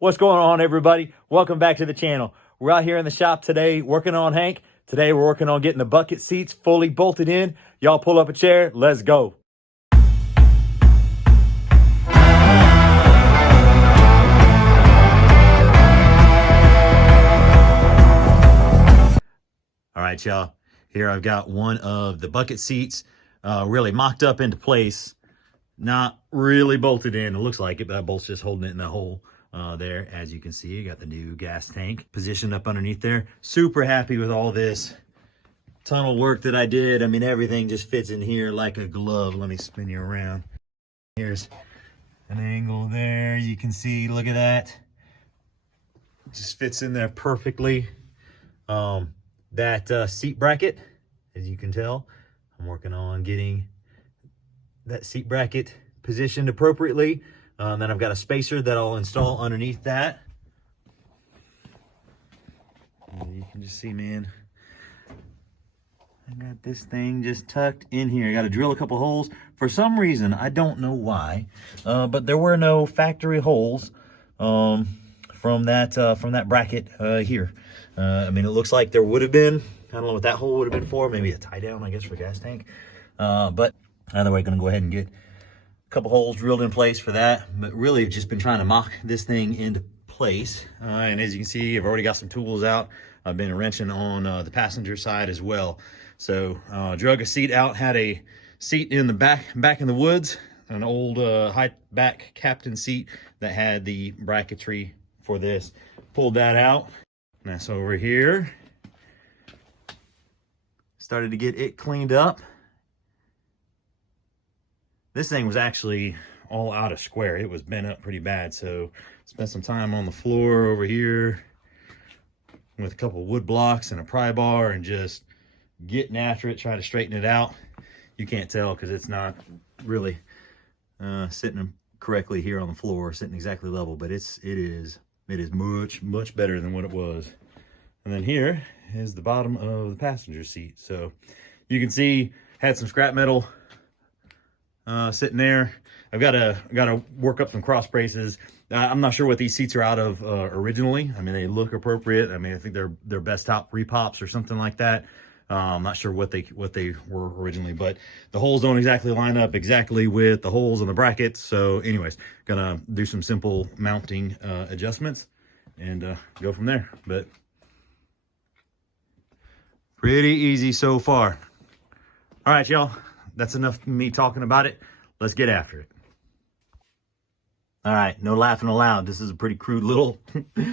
What's going on, everybody? Welcome back to the channel. We're out here in the shop today working on Hank. Today we're working on getting the bucket seats fully bolted in. Y'all pull up a chair. Let's go. All right, y'all. Here I've got one of the bucket seats really mocked up into place. Not really bolted in. It looks like it, but that bolt's just holding it in the hole. There, as you can see, you got the new gas tank positioned up underneath there. Super happy with all this tunnel work that I did. I mean, everything just fits in here like a glove. Let me spin you around. Here's an angle there. You can see, look at that. Just fits in there perfectly. That seat bracket, as you can tell, I'm working on getting that seat bracket positioned appropriately. Then I've got a spacer that I'll install underneath that. And you can just see, man, I got this thing just tucked in here. I got to drill a couple holes. For some reason, I don't know why, but there were no factory holes from that bracket here. I mean, it looks like there would have been. I don't know what that hole would have been for. Maybe a tie down, I guess, for gas tank. But either way, going to go ahead and get couple holes drilled in place for that, but really I've just been trying to mock this thing into place. And as you can see, I've already got some tools out. I've been wrenching on the passenger side as well. So drug a seat out, had a seat in the back in the woods, an old high back captain seat that had the bracketry for this. Pulled that out. That's over here. Started to get it cleaned up. This thing was actually all out of square. It was bent up pretty bad. So spent some time on the floor over here with a couple wood blocks and a pry bar and just getting after it, trying to straighten it out. You can't tell because it's not really sitting correctly here on the floor, sitting exactly level, but it is much better than what it was. And then here is the bottom of the passenger seat. So you can see, had some scrap metal sitting there. I've got to work up some cross braces. I'm not sure what these seats are out of originally. I mean, they look appropriate. I mean, I think they're best top repops or something like that. I'm not sure what they were originally, but the holes don't exactly line up exactly with the holes in the brackets. So anyways, gonna do some simple mounting adjustments and go from there. But pretty easy so far. All right, y'all. That's enough of me talking about it. Let's get after it. All right, no laughing aloud. This is a pretty crude little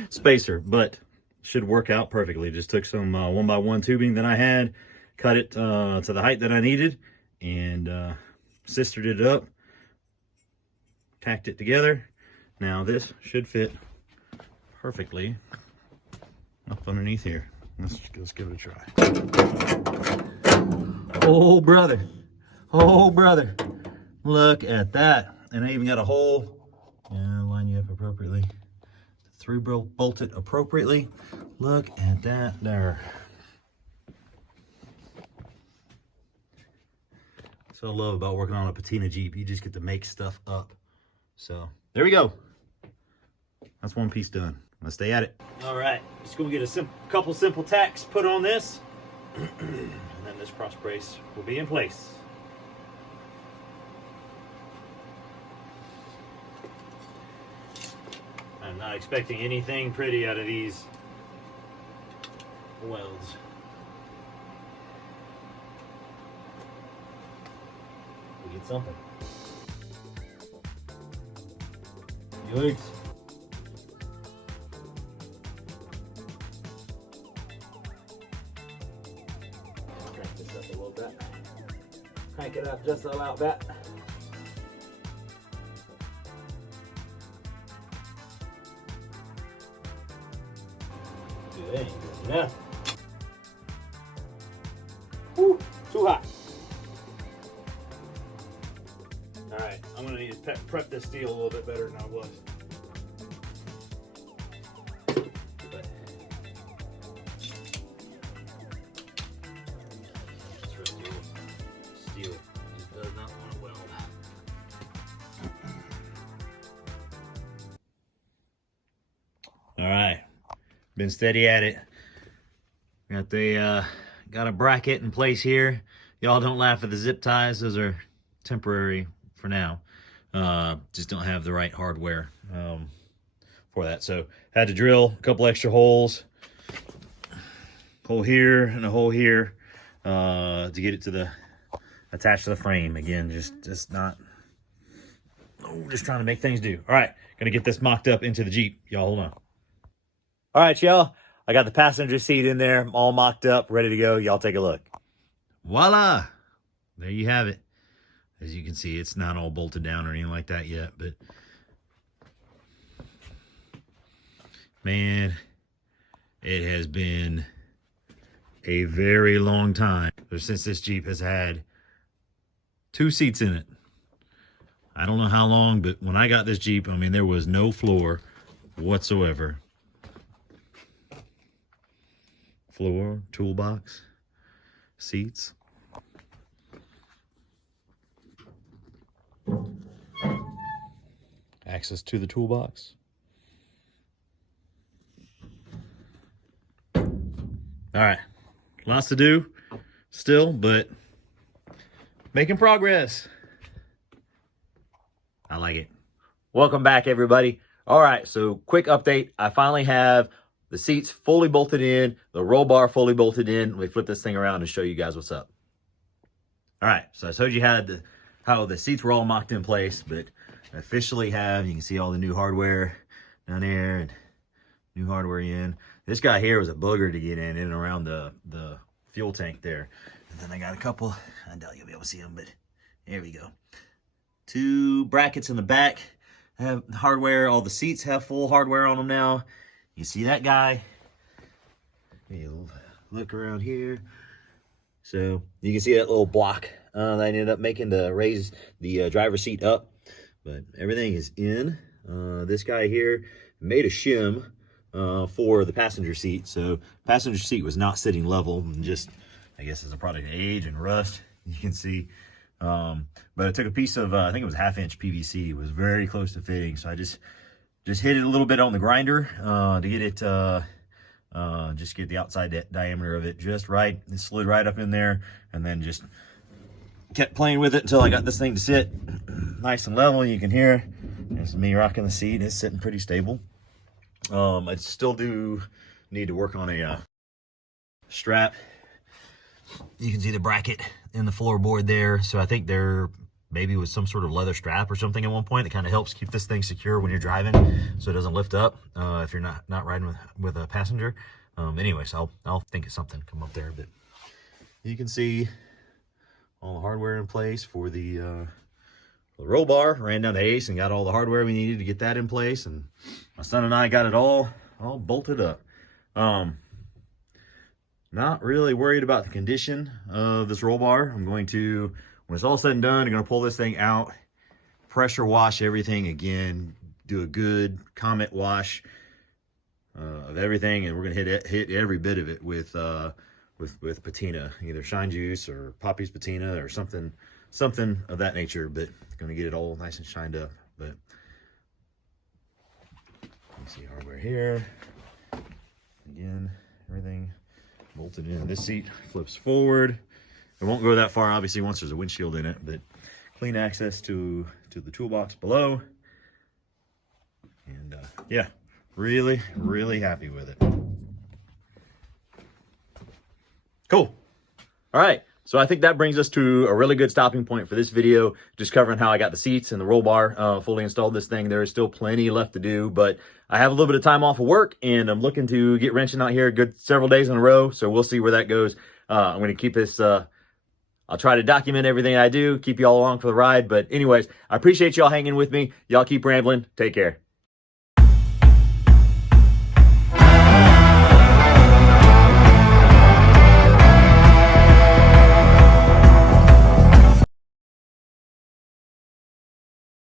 spacer, but should work out perfectly. Just took some 1x1 tubing that I had, cut it to the height that I needed, and sistered it up, tacked it together. Now this should fit perfectly up underneath here. Let's give it a try. Oh, brother. Oh, brother, look at that. And I even got a hole. And line you up appropriately. Through bolt it appropriately. Look at that there. That's what I love about working on a patina Jeep. You just get to make stuff up. So there we go. That's one piece done. Let's stay at it. All right, just gonna get a couple simple tacks put on this. And then this cross brace will be in place. I'm not expecting anything pretty out of these welds. We get something. Yikes. Crank this up a little bit. Crank it up just a little bit. That ain't good enough. Whew, too hot. All right, I'm gonna need to prep this steel a little bit better than I was. But steel just does not want to weld. All right, been steady at it. Got a bracket in place here. Y'all don't laugh at the zip ties. Those are temporary for now. Just don't have the right hardware for that. So had to drill a couple extra holes. Hole here and a hole here to get it to the attached to the frame. Again, just not. Just trying to make things do. All right, gonna get this mocked up into the Jeep. Y'all hold on. All right, y'all. I got the passenger seat in there, all mocked up, ready to go. Y'all take a look. Voila! There you have it. As you can see, it's not all bolted down or anything like that yet, but man, it has been a very long time since this Jeep has had 2 seats in it. I don't know how long, but when I got this Jeep, I mean, there was no floor whatsoever. Floor, toolbox, seats. Access to the toolbox. All right, lots to do still, but making progress. I like it. Welcome back, everybody. All right, so quick update. I finally have the seats fully bolted in, the roll bar fully bolted in. Let me flip this thing around and show you guys what's up. All right, so I showed you how the seats were all mocked in place, but I officially have, you can see all the new hardware down there and new hardware in. This guy here was a booger to get in and around the fuel tank there. And then I got a couple, I doubt you'll be able to see them, but there we go. 2 brackets in the back have hardware. All the seats have full hardware on them now. You see that guy? You look around here. So you can see that little block that I ended up making to raise the driver's seat up. But everything is in. This guy here made a shim for the passenger seat. So passenger seat was not sitting level, and just, I guess, as a product of age and rust, you can see. But I took a piece of, I think it was 1/2-inch PVC. It was very close to fitting. So I just hit it a little bit on the grinder to get it, just get the outside diameter of it just right. It slid right up in there, and then just kept playing with it until I got this thing to sit nice and level. You can hear it's me rocking the seat. It's sitting pretty stable. I still do need to work on a strap. You can see the bracket in the floorboard there. So I think there maybe was some sort of leather strap or something at one point that kind of helps keep this thing secure when you're driving, so it doesn't lift up if you're not riding with a passenger. Anyways, I'll think of something come up there. But you can see all the hardware in place for the roll bar. Ran down to Ace and got all the hardware we needed to get that in place, and my son and I got it all bolted up. Not really worried about the condition of this roll bar. I'm going to, when it's all said and done, I'm going to pull this thing out, pressure wash everything again, do a good Comet wash of everything, and we're going to hit every bit of it with patina, either Shine Juice or Poppy's patina or something of that nature. But going to get it all nice and shined up. But you see hardware here. Again, everything bolted in. This seat flips forward. It won't go that far, obviously, once there's a windshield in it, but clean access to the toolbox below. And yeah, really, really happy with it. Cool. All right. So I think that brings us to a really good stopping point for this video, just covering how I got the seats and the roll bar fully installed this thing. There is still plenty left to do, but I have a little bit of time off of work, and I'm looking to get wrenching out here a good several days in a row, so we'll see where that goes. I'm going to keep this, I'll try to document everything I do, keep you all along for the ride. But anyways, I appreciate y'all hanging with me. Y'all keep rambling. Take care.